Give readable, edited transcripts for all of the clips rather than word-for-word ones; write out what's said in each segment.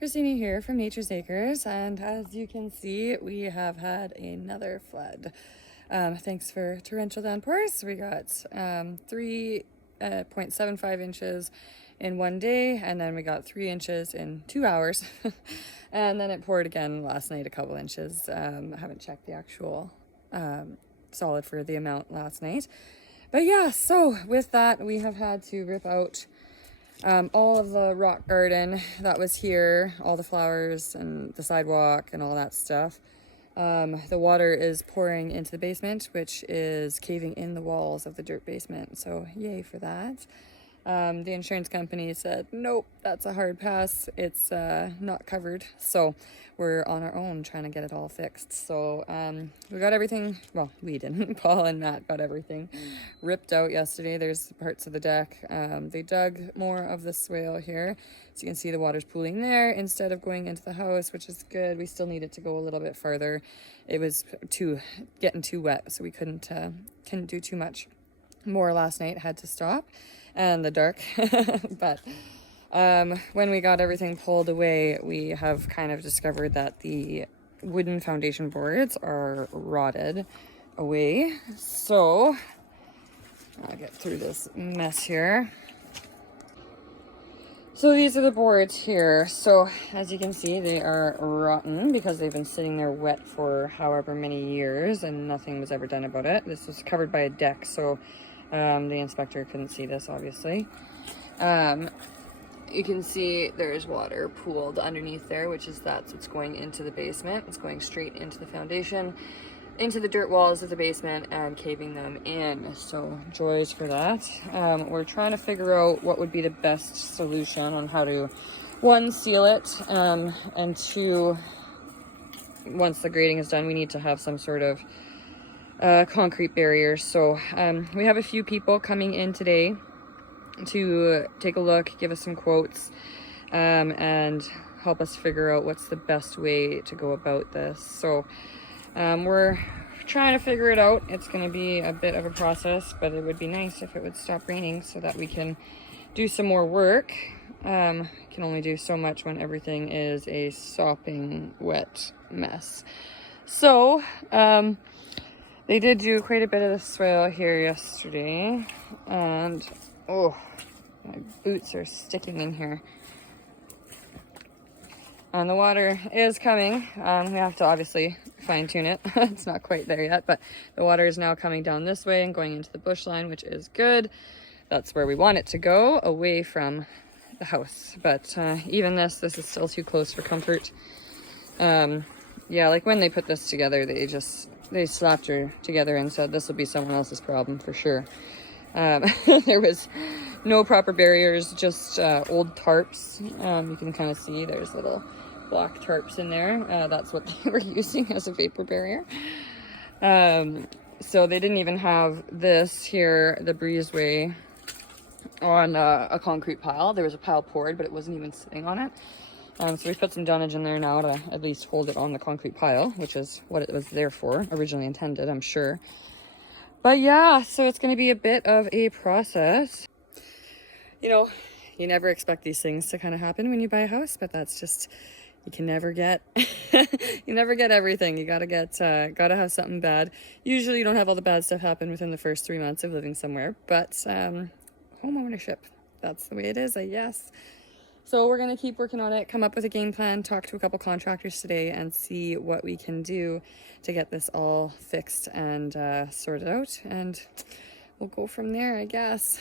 Christina here from Nature's Acres, and as you can see, we have had another flood. Thanks for torrential downpours. We got 3.75 inches in one day, and then we got 3 inches in 2 hours. And then it poured again last night, a couple inches. I haven't checked the actual solid for the amount last night. But yeah, so with that, we have had to rip out all of the rock garden that was here, all the flowers and the sidewalk and all that stuff. The water is pouring into the basement, which is caving in the walls of the dirt basement. So yay for that. The insurance company said, nope, that's a hard pass. It's not covered. So we're on our own trying to get it all fixed. So we got everything, well, we didn't. Paul and Matt got everything ripped out yesterday. There's parts of the deck. They dug more of the swale here. So you can see the water's pooling there instead of going into the house, which is good. We still need it to go a little bit farther. It was getting too wet, so we couldn't do too much more last night. Had to stop. And the dark. But when we got everything pulled away, we have kind of discovered that the wooden foundation boards are rotted away. So I'll get through this mess here. So these are the boards here. So as you can see, they are rotten because they've been sitting there wet for however many years and nothing was ever done about it. This was covered by a deck, so the inspector couldn't see this, obviously. You can see there's water pooled underneath there, which is that's what's going into the basement. It's going straight into the foundation, into the dirt walls of the basement and caving them in. So joys for that. We're trying to figure out what would be the best solution on how to, one, seal it, and two, once the grading is done, we need to have some sort of concrete barriers. So we have a few people coming in today to take a look, give us some quotes, and help us figure out what's the best way to go about this. So we're trying to figure it out. It's going to be a bit of a process, but it would be nice if it would stop raining so that we can do some more work. Can only do so much when everything is a sopping wet mess. So they did do quite a bit of the swale here yesterday, and oh, my boots are sticking in here. And the water is coming. We have to obviously fine tune it. It's not quite there yet, but the water is now coming down this way and going into the bush line, which is good. That's where we want it to go, away from the house. But even this is still too close for comfort. Yeah, like when they put this together, they slapped her together and said this will be someone else's problem for sure. There was no proper barriers, just old tarps. You can kind of see there's little black tarps in there. That's what they were using as a vapor barrier. So they didn't even have this here, the breezeway, on a concrete pile. There was a pile poured, but it wasn't even sitting on it. So we put some dunnage in there now to at least hold it on the concrete pile, which is what it was there for, originally intended, I'm sure. But yeah, so it's going to be a bit of a process. You know, you never expect these things to kind of happen when you buy a house, but that's just, you can never get, you never get everything. You gotta have something bad. Usually you don't have all the bad stuff happen within the first 3 months of living somewhere, but home ownership, that's the way it is, I guess. So we're going to keep working on it, come up with a game plan, talk to a couple contractors today and see what we can do to get this all fixed and sorted out. And we'll go from there, I guess.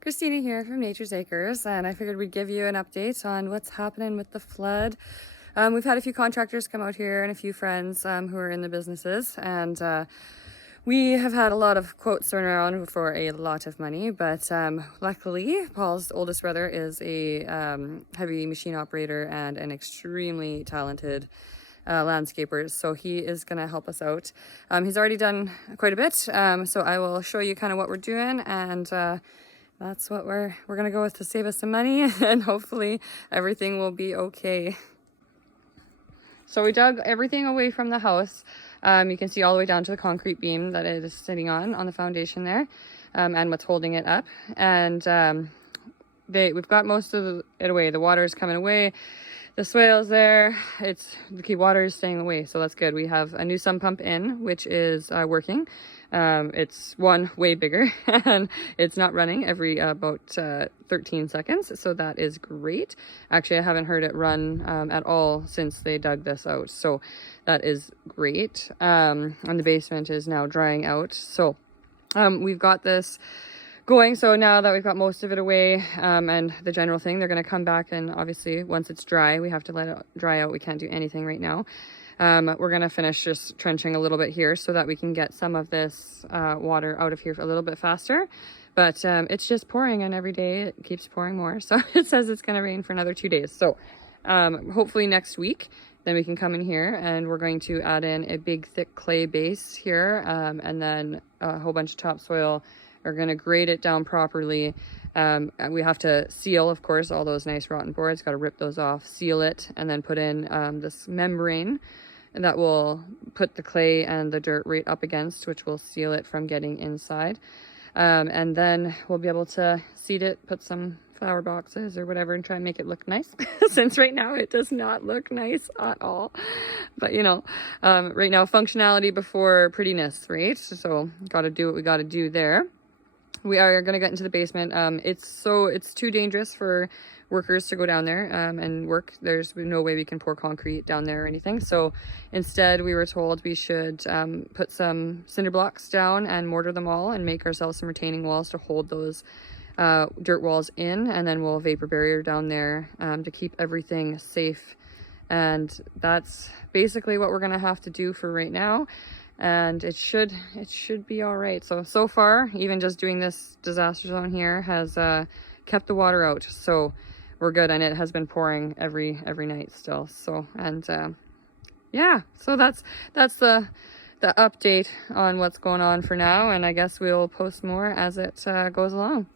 Christina here from Nature's Acres, and I figured we'd give you an update on what's happening with the flood. We've had a few contractors come out here and a few friends who are in the businesses, and we have had a lot of quotes thrown around for a lot of money, but luckily Paul's oldest brother is a heavy machine operator and an extremely talented landscapers, so he is going to help us out. He's already done quite a bit, so I will show you kind of what we're doing, and that's what we're gonna go with to save us some money, and hopefully everything will be okay. So we dug everything away from the house. You can see all the way down to the concrete beam that it is sitting on the foundation there, and what's holding it up. And we've got most of it away. The water is coming away. The swale's there. The water is staying away, so that's good. We have a new sump pump in, which is working. It's way bigger, and it's not running every about 13 seconds, so that is great. Actually, I haven't heard it run at all since they dug this out, so that is great. And the basement is now drying out, so we've got this going. So now that we've got most of it away, and the general thing, they're going to come back, and obviously once it's dry, we have to let it dry out. We can't do anything right now. We're going to finish just trenching a little bit here so that we can get some of this water out of here a little bit faster. But it's just pouring, and every day it keeps pouring more. So it says it's going to rain for another 2 days. So hopefully next week, then we can come in here, and we're going to add in a big thick clay base here, and then a whole bunch of topsoil. We're going to grade it down properly. And we have to seal, of course, all those nice rotten boards. Got to rip those off, seal it, and then put in this membrane that will put the clay and the dirt right up against, which will seal it from getting inside. And then we'll be able to seed it, put some flower boxes or whatever, and try and make it look nice. Since right now it does not look nice at all. But you know, right now functionality before prettiness, right? So got to do what we got to do there. We are going to get into the basement. It's too dangerous for workers to go down there and work. There's no way we can pour concrete down there or anything. So instead, we were told we should put some cinder blocks down and mortar them all and make ourselves some retaining walls to hold those dirt walls in. And then we'll vapor barrier down there to keep everything safe. And that's basically what we're going to have to do for right now. And it should be all right. So far, even just doing this disaster zone here has kept the water out, so we're good. And it has been pouring every night still. So, and yeah, so that's the update on what's going on for now, and I guess we'll post more as it goes along.